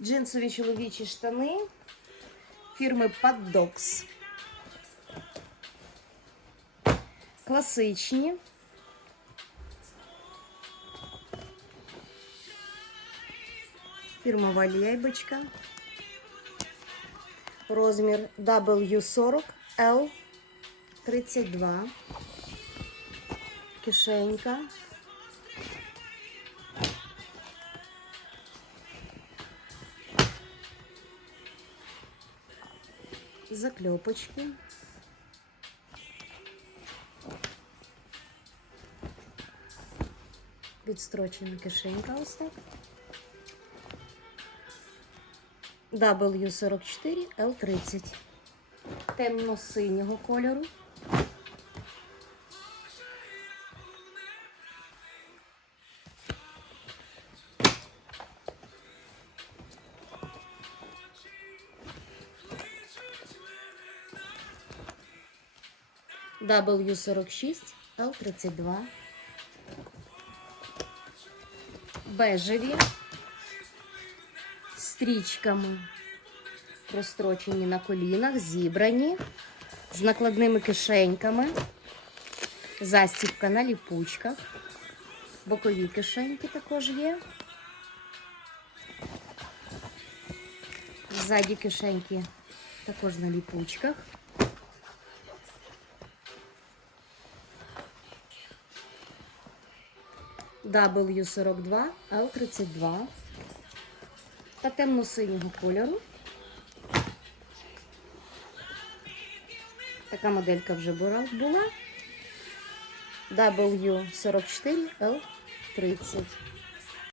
Джинсові чоловічі штани фірми Paddox. Класичні. Фірмова лейбочка. Розмір W40 L32. Кишенька. Заклепочки. Відстрочена кишенька ось так. W44 L30. Темно-синього кольору. W46 L32. Бежеві стрічками. Прострочені на колінах, зібрані, з накладними кишеньками, застібка на ліпучках, бокові кишеньки також є. Ззаді кишеньки також на ліпучках. W42 L32 та темно-синього кольору. Така моделька вже була. була. W44 L30.